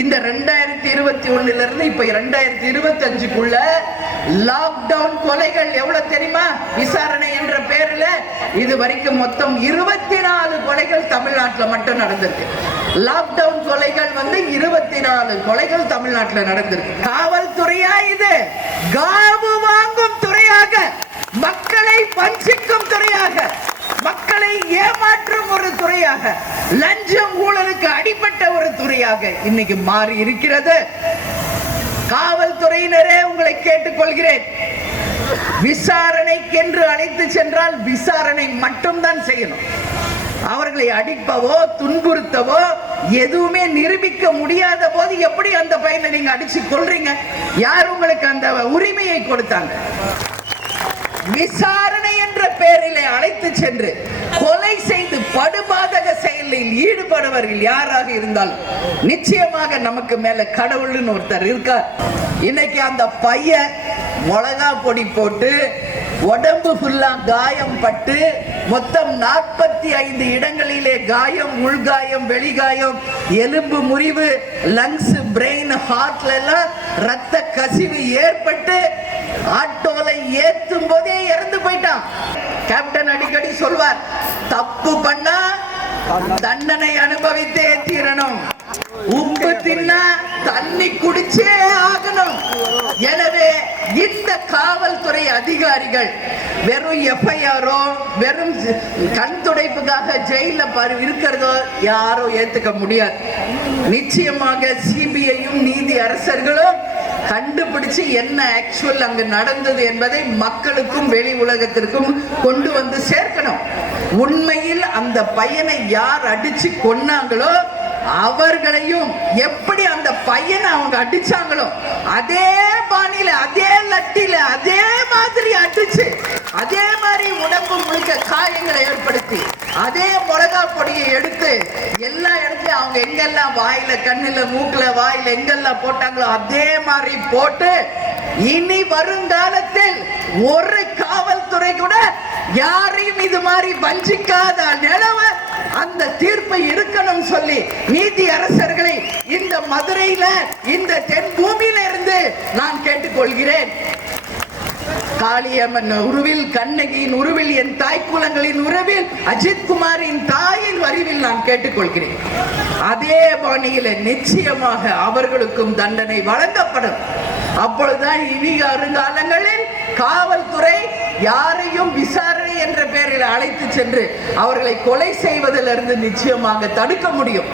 இந்த 2021 இருந்து இப்ப 2025க்குள்ள லாக்டவுன் கொலைகள் எவ்வளவு தெரியுமா? விசாரணை என்ற பேர்ல இது வரைக்கும் மொத்தம் 24 கொலைகள் தமிழ்நாட்டில் மட்டும் நடந்திருக்கு. லாக்டவுன் கொலைகள் 24 கொலைகள் தமிழ்நாட்டில் நடந்திருக்கு. காவல்துறையா இது? காவு வாங்கும் துறையாக, மக்களை வஞ்சிக்கும் துறையாக, மக்களை ஏமாற்றும் ஒரு துறையாக, லஞ்சம் ஊழலுக்கு அடிப்பட்ட ஒரு துறையாக இன்னைக்கு மாறி இருக்கிறது. காவல்துறையினரே உங்களை கேட்டுக்கொள்கிறேன், விசாரணைக்கென்று அழைத்து சென்றால் விசாரணை மட்டும்தான் செய்யணும். அவர்களை அடிப்பவோ துன்புறுத்தவோ எதுவுமே நிரூபிக்க முடியாத போது எப்படி அந்த பையனை நீங்க அடிச்சு கொள்றீங்க? யார் உங்களுக்கு அந்த உரிமையை கொடுத்தாங்க? விசாரணை என்ற பெயரிலே அழைத்து சென்று கொலை செய்து படுபாதக செயலில் ஈடுபடுவர்கள் யாராக இருந்தாலும் நிச்சயமாக நமக்கு மேல கடவுள்னு ஒருத்தர் இருக்கார். இன்னைக்கு அந்த பையன் மிளகா பொடி போட்டு உடம்பு ஃபுல்லா காயம் பட்டு மொத்தம் 45 இடங்களிலே காயம், உள்காயம், வெளிகாயம், எலும்பு முறிவு, லங்ஸ், பிரெயின், ஹார்ட்ல எல்லாம் ரத்த கசிவு ஏற்பட்டு ஆட்டோல ஏத்தும் போதே இறந்து போயிட்டான். கேப்டன் அடிக்கடி சொல்வார், தப்பு பண்ணா தண்டனை அனுபவித்தே தீரணும், உப்பு தின்னா தண்ணி குடிச்சே ஆகணும். எனவே இந்த காவல்துறை அதிகாரிகள் வெறும் எஃப்ஐஆரோ வெறும் கண் துடைப்புக்காக ஜெயில இருக்கிறதோ யாரோ ஏத்துக்க முடியாது. நிச்சயமாக சிபிஐயும் நீதி அரசர்களும் கண்டுபிடிச்சு என்ன ஆக்சுவல் அங்கு நடந்தது என்பதை மக்களுக்கும் வெளி உலகத்திற்கும் கொண்டு வந்து சேர்க்கணும். உண்மையில் அந்த பையனை யார் அடிச்சு கொன்னாங்களோ அவர்களையும் எப்படி அந்த பையனை அவங்க அடிச்சாங்களோ அதே பாணியில, அதே லட்டில, அதே மாதிரி அடிச்சு, அதே மாதிரி உடம்பு முழுக்க காயங்களை ஏற்படுத்தி, அதே மிளகா பொடியை எடுத்து எல்லா இடத்துலயும் அவங்க எங்கெல்லாம் வாயில, கண்ணுல, மூக்குல, வாயில எங்கெல்லாம் போட்டாங்களோ அதே மாதிரி போட்டு இனி வருங்காலத்தில் ஒரு காவல்துறை கூட யாரையும் இது மாதிரி வஞ்சிக்காத நிலவ அந்த தீர்ப்பை இருக்கணும் சொல்லி நீதி அரசர்களை இந்த மதுரையில, இந்த தென் பூமியில இருந்து நான் கேட்டுக்கொள்கிறேன். காளியம்மன் உருவில், கண்ணகியின் உருவில், என் தாய் குலங்களின் உருவில், அஜித் குமாரின் தாயின் வரிவில் நான் கேட்டுக்கொள்கிறேன். அதே பாணியில நிச்சயமாக அவர்களுக்கும் தண்டனை வழங்கப்படும். அப்பொழுதுதான் இனி வருங்காலங்களில் காவல்துறை யாரையும் விசாரணை என்ற பெயரில் அழைத்து சென்று அவர்களை கொலை செய்வதிலிருந்து நிச்சயமாக தடுக்க முடியும்.